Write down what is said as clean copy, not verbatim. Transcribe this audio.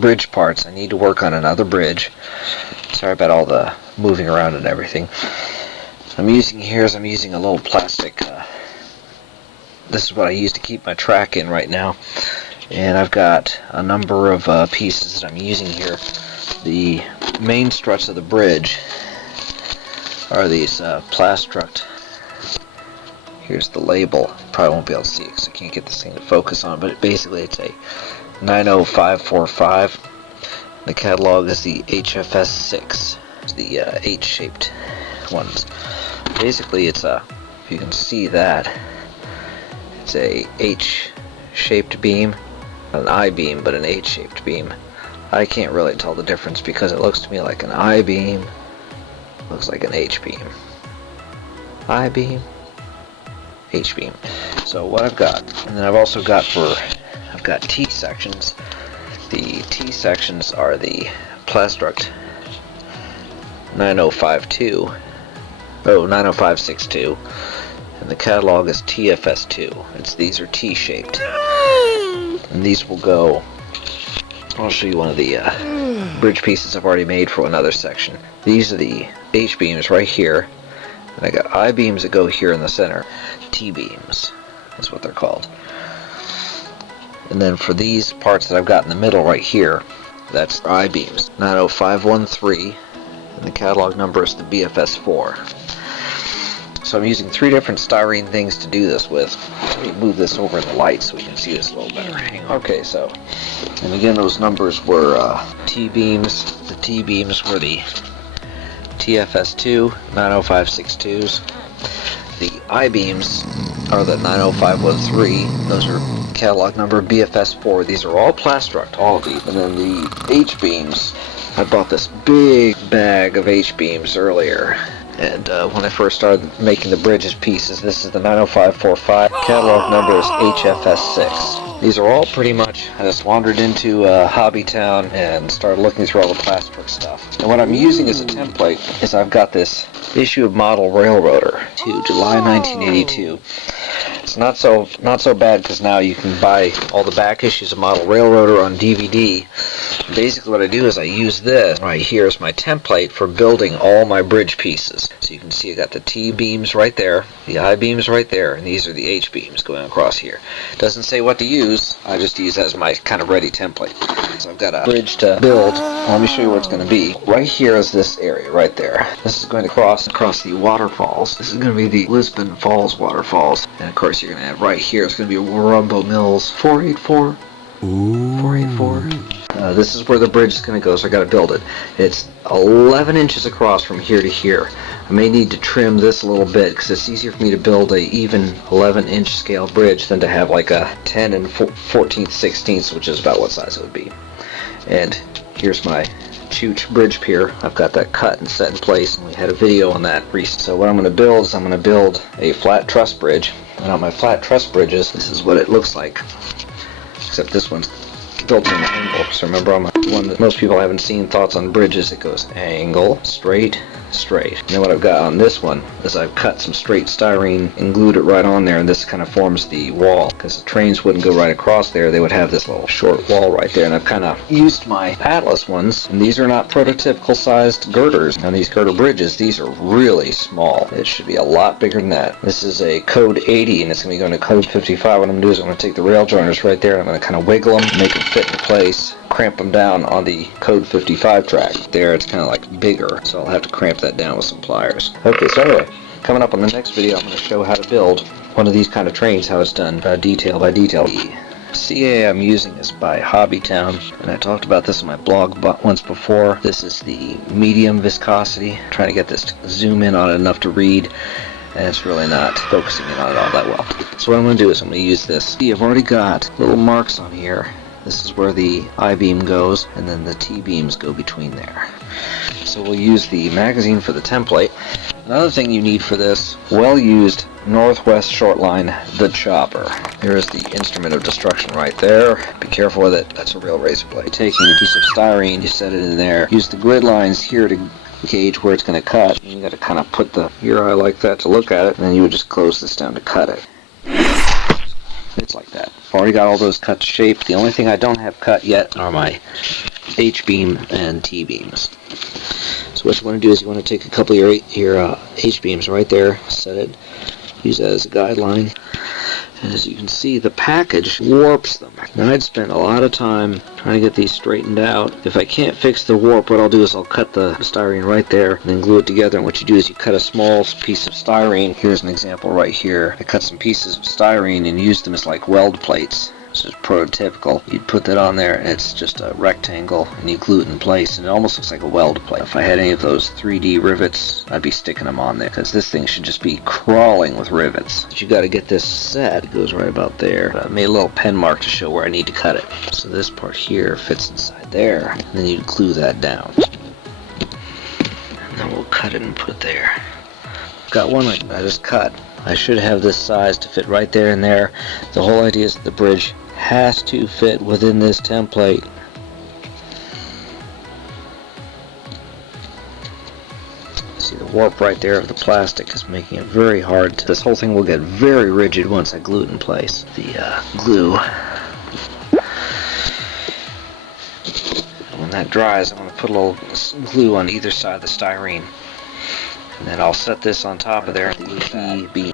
bridge parts. I need to work on another bridge. Sorry about all the moving around and everything. I'm using a little plastic. This is what I use to keep my track in right now. And I've got a number of pieces that I'm using here. The main struts of the bridge are these Plastruct. Here's the label. Probably won't be able to see it because I can't get this thing to focus on, but basically it's a 90545. The catalog is the HFS6. It's the H-shaped ones. Basically it's a, if you can see that, it's a H-shaped beam. Not an I-beam, but an H-shaped beam. I can't really tell the difference because it looks to me like an I-beam. Looks like an H-beam. I-beam, H-beam. So what I've got, and then I've also got I've got T-sections. The T-sections are the Plastruct 9052, 90562, and the catalog is TFS2. These are T-shaped, and these will go. I'll show you one of the bridge pieces I've already made for another section. These are the H-beams right here, and I got I-beams that go here in the center. T-beams, that's what they're called. And then for these parts that I've got in the middle right here, that's I-beams, 90513, and the catalog number is the BFS4. So I'm using 3 different styrene things to do this with. Let me move this over in the light so we can see this a little better. Hang on. Okay, so, and again those numbers were T-beams. The T-beams were the TFS2 90562s. The I-beams are the 90513. Those are catalog number BFS4. These are all Plastruct, all of these. And then the H-beams, I bought this big bag of H-beams earlier. And when I first started making the bridges pieces, this is the 90545. Catalog number is HFS6. These are all pretty much, I just wandered into Hobbytown and started looking through all the Plastruct stuff. And what I'm using as a template is I've got this issue of Model Railroader to July 1982. It's not so bad because now you can buy all the back issues of Model Railroader on DVD. Basically what I do is I use this right here as my template for building all my bridge pieces. So you can see I got the T-beams right there, the I-beams right there, and these are the H-beams going across here. Doesn't say what to use, I just use that as my kind of ready template. So I've got a bridge to build. Let me show you where it's going to be. Right here is this area right there. This is going to cross across the waterfalls. This is going to be the Lisbon Falls waterfalls. And of course you're going to have right here, it's going to be Warumbo Mills 484. Ooh. 484. This is where the bridge is going to go, so I got to build it. It's 11 inches across from here to here. I may need to trim this a little bit because it's easier for me to build a even 11-inch scale bridge than to have like a 10 and 14th 16th, which is about what size it would be. And here's my Chooch bridge pier. I've got that cut and set in place, and we had a video on that recently. So what I'm going to build is I'm going to build a flat truss bridge. And on my flat truss bridges, this is what it looks like. Except this one's built in an angle. So remember, I'm one that most people haven't seen thoughts on bridges. It goes angle, straight, straight. And then what I've got on this one is I've cut some straight styrene and glued it right on there, and this kind of forms the wall because the trains wouldn't go right across there. They would have this little short wall right there, and I've kind of used my Atlas ones, and these are not prototypical sized girders. On these girder bridges, these are really small. It should be a lot bigger than that. This is a code 80, and it's going to be going to code 55. What I'm going to do is I'm going to take the rail joiners right there, and I'm going to kind of wiggle them, make them fit in place, cramp them down on the code 55 track. There it's kind of like bigger, so I'll have to cramp that down with some pliers. Okay, so anyway, coming up on the next video, I'm going to show how to build one of these kind of trains, how it's done detail by detail. The CA I'm using is by Hobbytown, and I talked about this on my blog once before. This is the medium viscosity. I'm trying to get this to zoom in on it enough to read, and it's really not focusing in on it all that well. So what I'm going to do is I'm going to use this. See, I've already got little marks on here. This is where the I-beam goes, and then the T-beams go between there. So we'll use the magazine for the template. Another thing you need for this, well-used Northwest short line, the chopper. There's the instrument of destruction right there. Be careful with it, that's a real razor blade. Taking a piece of styrene, you set it in there. Use the grid lines here to gauge where it's going to cut. You got to kind of put the your eye like that to look at it, and then you would just close this down to cut it. It's like that. I've already got all those cuts shaped. The only thing I don't have cut yet are my H-beam and T-beams. So what you want to do is you want to take a couple of your H-beams right there, set it, use that as a guideline. And as you can see, the package warps them. Now I'd spent a lot of time trying to get these straightened out. If I can't fix the warp, what I'll do is I'll cut the styrene right there and then glue it together. And what you do is you cut a small piece of styrene. Here's an example right here. I cut some pieces of styrene and used them as like weld plates. This is prototypical. You'd put that on there, and it's just a rectangle, and you glue it in place, and it almost looks like a weld plate. If I had any of those 3D rivets, I'd be sticking them on there, because this thing should just be crawling with rivets. But you got to get this set. It goes right about there. I made a little pen mark to show where I need to cut it. So this part here fits inside there, and then you glue that down. And then we'll cut it and put it there. Got one like I just cut. I should have this size to fit right there and there. The whole idea is that the bridge has to fit within this template. See, the warp right there of the plastic is making it very hard. This whole thing will get very rigid once I glue it in place. The glue. And when that dries, I'm going to put a little glue on either side of the styrene. And then I'll set this on top of there and glue the beam.